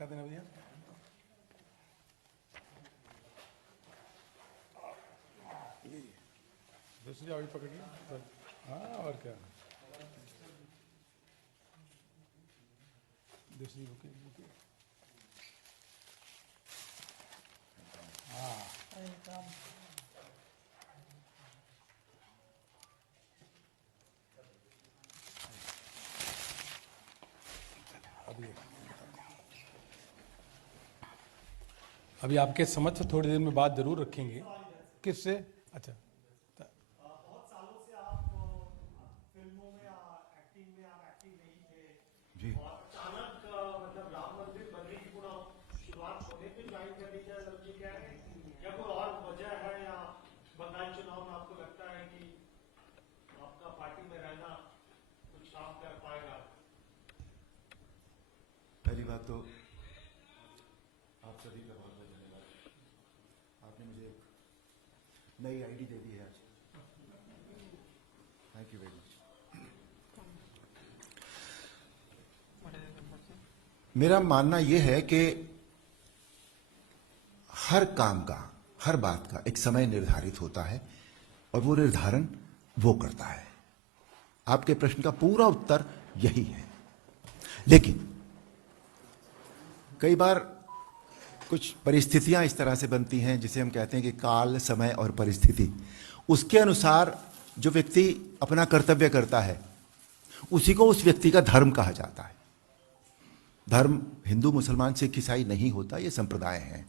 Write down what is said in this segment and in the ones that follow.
लटका देना भैया। दूसरी चाबी पकड़िए सर। हाँ और क्या, दूसरी बुके बुके। हाँ अभी आपके समझ थोड़ी देर में बात जरूर रखेंगे। किससे? अच्छा, बहुत सालों से आप फिल्मों में एक्टिंग में आप एक्टिव नहीं थे जी। और अचानक मतलब राम मंदिर बनने की पूरा शुरुआत होने पे ज्वाइन कर दी जाए सब्जी क्या है, या कोई और वजह है, या बंगाल चुनाव में आपको लगता है कि आपका पार्टी में रहना कुछ काम कर पाएगा? पहली बात तो आप सभी का बहुत बहुत धन्यवाद। आपने मुझे एक नई आईडी दे दी है आज। Thank you very much. मेरा मानना यह है कि हर काम का, हर बात का एक समय निर्धारित होता है और वो निर्धारण वो करता है। आपके प्रश्न का पूरा उत्तर यही है। लेकिन कई बार कुछ परिस्थितियां इस तरह से बनती हैं जिसे हम कहते हैं कि काल, समय और परिस्थिति, उसके अनुसार जो व्यक्ति अपना कर्तव्य करता है उसी को उस व्यक्ति का धर्म कहा जाता है। धर्म हिंदू, मुसलमान, सिख, ईसाई नहीं होता, ये संप्रदाय हैं।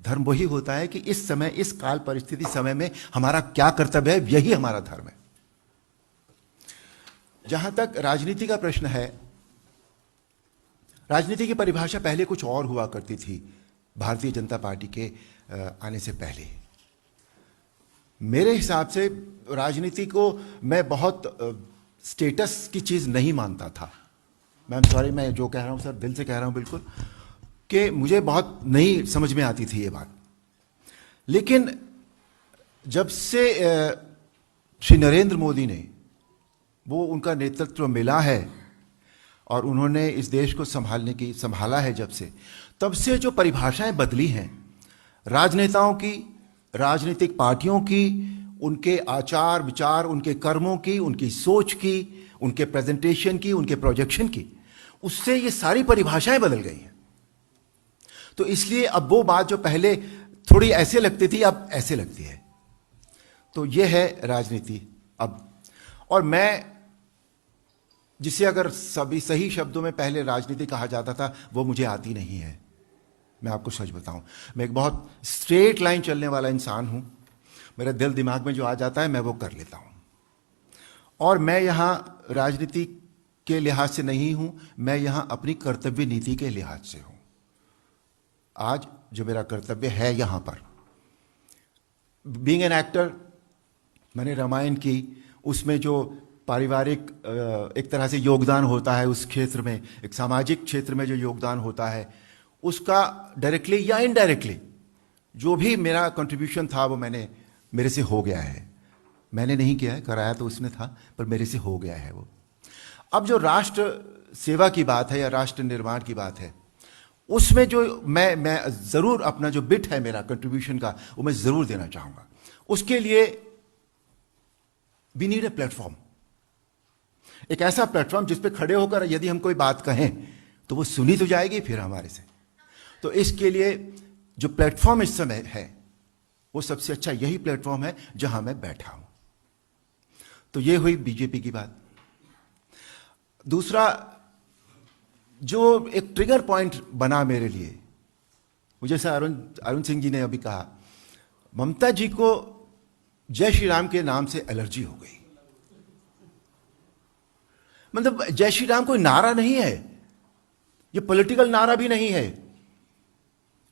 धर्म वही होता है कि इस समय, इस काल परिस्थिति समय में हमारा क्या कर्तव्य है, यही हमारा धर्म है। जहां तक राजनीति का प्रश्न है, राजनीति की परिभाषा पहले कुछ और हुआ करती थी भारतीय जनता पार्टी के आने से पहले। मेरे हिसाब से राजनीति को मैं बहुत स्टेटस की चीज नहीं मानता था। मैं सॉरी, मैं जो कह रहा हूं सर दिल से कह रहा हूं बिल्कुल, कि मुझे बहुत नहीं समझ में आती थी ये बात। लेकिन जब से श्री नरेंद्र मोदी ने, वो उनका नेतृत्व मिला है और उन्होंने इस देश को संभाला है, जब से, तब से जो परिभाषाएं बदली हैं राजनेताओं की, राजनीतिक पार्टियों की, उनके आचार विचार, उनके कर्मों की, उनकी सोच की, उनके प्रेजेंटेशन की, उनके प्रोजेक्शन की, उससे ये सारी परिभाषाएं बदल गई हैं। तो इसलिए अब वो बात जो पहले थोड़ी ऐसे लगती थी, अब ऐसे लगती है। तो ये है राजनीति अब। और मैं, जिसे अगर सभी सही शब्दों में पहले राजनीति कहा जाता था, वो मुझे आती नहीं है। मैं आपको सच बताऊं, मैं एक बहुत स्ट्रेट लाइन चलने वाला इंसान हूं। मेरे दिल दिमाग में जो आ जाता है मैं वो कर लेता हूं। और मैं यहां राजनीति के लिहाज से नहीं हूं, मैं यहां अपनी कर्तव्य नीति के लिहाज से हूं। आज जो मेरा कर्तव्य है यहां पर, बीइंग एन एक्टर, मैंने रामायण की, उसमें जो पारिवारिक एक तरह से योगदान होता है उस क्षेत्र में, एक सामाजिक क्षेत्र में जो योगदान होता है, उसका डायरेक्टली या इनडायरेक्टली जो भी मेरा कंट्रीब्यूशन था वो मेरे से हो गया है। मैंने नहीं किया है, कराया तो उसने था, पर मेरे से हो गया है वो। अब जो राष्ट्र सेवा की बात है या राष्ट्र निर्माण की बात है, उसमें जो मैं जरूर अपना जो बिट है मेरा कंट्रीब्यूशन का, वो मैं जरूर देना चाहूंगा। उसके लिए वी नीड ए प्लेटफॉर्म, एक ऐसा प्लेटफॉर्म जिस पे खड़े होकर यदि हम कोई बात कहें तो वो सुनी तो जाएगी फिर हमारे से। तो इसके लिए जो प्लेटफॉर्म इस समय है वो सबसे अच्छा यही प्लेटफॉर्म है जहां मैं बैठा हूं। तो ये हुई बीजेपी की बात। दूसरा जो एक ट्रिगर पॉइंट बना मेरे लिए, वो जैसा अरुण सिंह जी ने अभी कहा, ममता जी को जय श्री राम के नाम से एलर्जी हो गई। मतलब जय श्री राम कोई नारा नहीं है, ये पॉलिटिकल नारा भी नहीं है,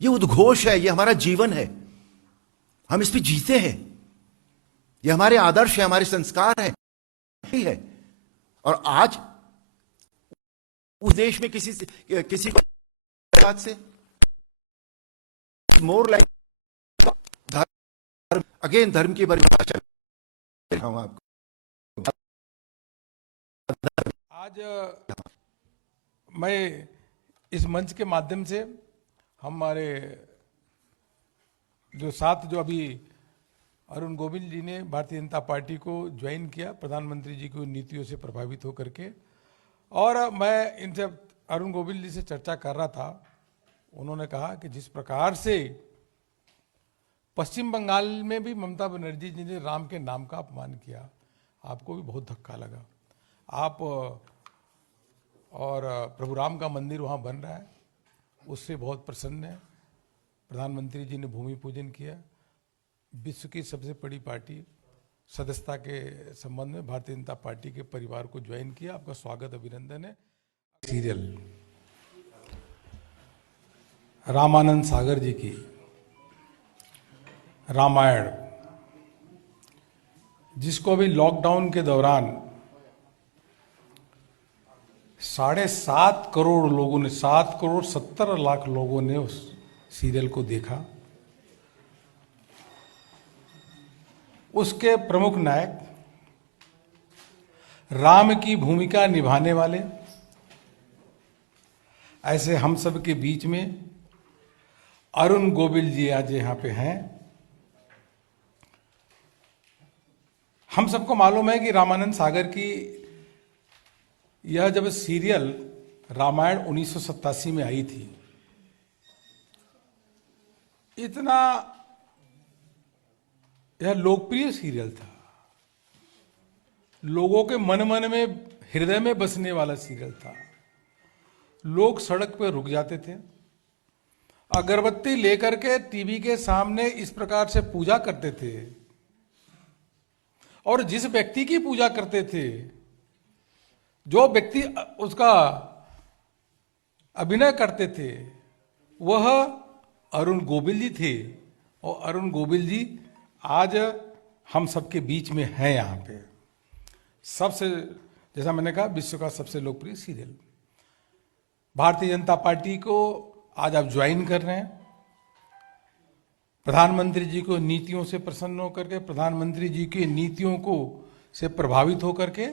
ये उद्घोष है, ये हमारा जीवन है, हम इस पे जीते हैं, ये हमारे आदर्श है, हमारे संस्कार है। और आज उस देश में किसी बात से मोर लाइक धर्म, अगेन धर्म की परिभाषा आपको आज मैं इस मंच के माध्यम से हमारे जो साथ जो अभी अरुण गोविल जी ने भारतीय जनता पार्टी को ज्वाइन किया प्रधानमंत्री जी की नीतियों से प्रभावित होकर के, और मैं इनसे अरुण गोविल जी से चर्चा कर रहा था। उन्होंने कहा कि जिस प्रकार से पश्चिम बंगाल में भी ममता बनर्जी जी ने राम के नाम का अपमान किया, आपको भी बहुत धक्का लगा। आप और प्रभु राम का मंदिर वहाँ बन रहा है, उससे बहुत प्रसन्न है। प्रधानमंत्री जी ने भूमि पूजन किया। विश्व की सबसे बड़ी पार्टी सदस्यता के संबंध में भारतीय जनता पार्टी के परिवार को ज्वाइन किया। आपका स्वागत, अभिनंदन है। सीरियल रामानंद सागर जी की रामायण, जिसको अभी लॉकडाउन के दौरान 7.5 करोड़ लोगों ने, 7 करोड़ 70 लाख लोगों ने उस सीरियल को देखा। उसके प्रमुख नायक, राम की भूमिका निभाने वाले, ऐसे हम सब के बीच में अरुण गोविल जी आज यहां पे हैं। हम सबको मालूम है कि रामानंद सागर की यह जब सीरियल रामायण 1987 में आई थी, इतना यह लोकप्रिय सीरियल था, लोगों के मन मन में, हृदय में बसने वाला सीरियल था। लोग सड़क पर रुक जाते थे, अगरबत्ती लेकर के टीवी के सामने इस प्रकार से पूजा करते थे, और जिस व्यक्ति की पूजा करते थे, जो व्यक्ति उसका अभिनय करते थे, वह अरुण गोविल जी थे। और अरुण गोविल जी आज हम सबके बीच में हैं यहाँ पे। सबसे, जैसा मैंने कहा, विश्व का सबसे लोकप्रिय सीरियल। भारतीय जनता पार्टी को आज आप ज्वाइन कर रहे हैं। प्रधानमंत्री जी को नीतियों से प्रसन्न होकर के, प्रधानमंत्री जी की नीतियों को से प्रभावित होकर के,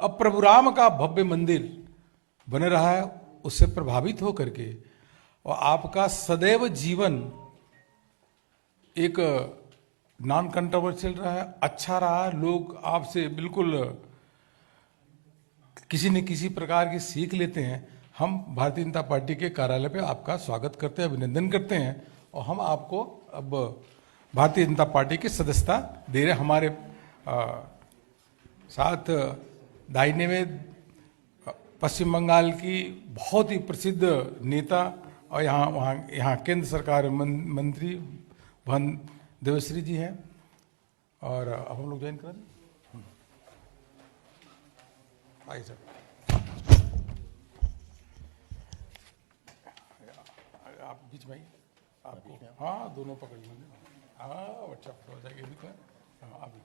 अब प्रभु राम का भव्य मंदिर बन रहा है, उससे प्रभावित होकर के, और आपका सदैव जीवन एक नॉन कंट्रोवर्शियल रहा है, अच्छा रहा है। लोग आपसे बिल्कुल किसी न किसी प्रकार की सीख लेते हैं। हम भारतीय जनता पार्टी के कार्यालय पे आपका स्वागत करते हैं, अभिनंदन करते हैं, और हम आपको अब भारतीय जनता पार्टी की सदस्यता दे रहे हैं। हमारे साथ दाहिने में पश्चिम बंगाल की बहुत ही प्रसिद्ध नेता और यहाँ केंद्र सरकार मंत्री भन देवश्री जी हैं, और अब हम लोग ज्वाइन करें। आइए सर, आप बीच में आइए। आपको हाँ, दोनों पकड़ लेंगे। हाँ, अच्छा हो जाएगा। हाँ, अभी